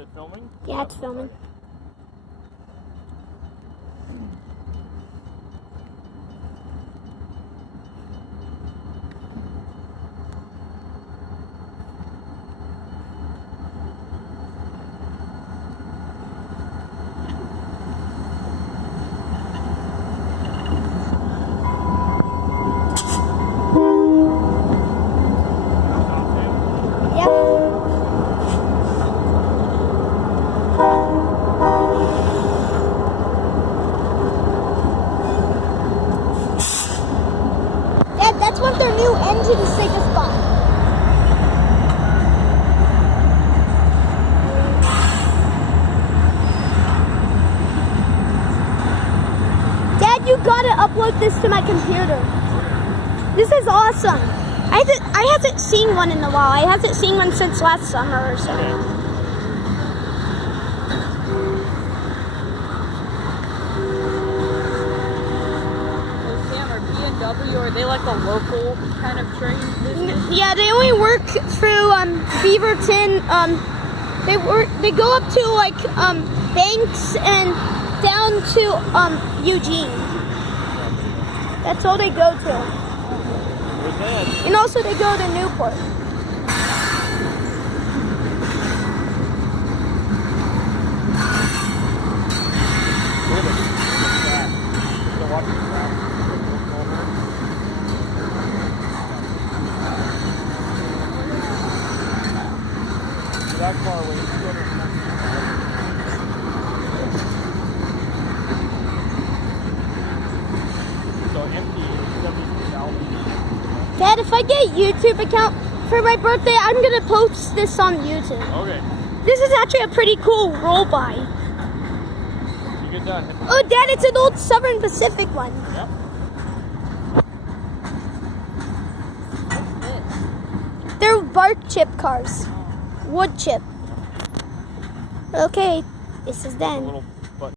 it filming? Yeah, it's filming. That's what their new engines they just bought. Dad, you gotta upload this to my computer. This is awesome. I haven't seen one in a while. I haven't seen one since last summer or so. Or are they like a local kind of train business? Yeah, they only work through Beaverton. They go up to like Banks and down to Eugene. That's all they go to. And also they go to Newport. That far away. So empty. Dad, if I get a YouTube account for my birthday, I'm gonna post this on YouTube. Okay. This is actually a pretty cool roll by. You get done. Oh, Dad, it's an old Southern Pacific one. Yep. They're bark chip cars. Wood chip. Okay, this is done.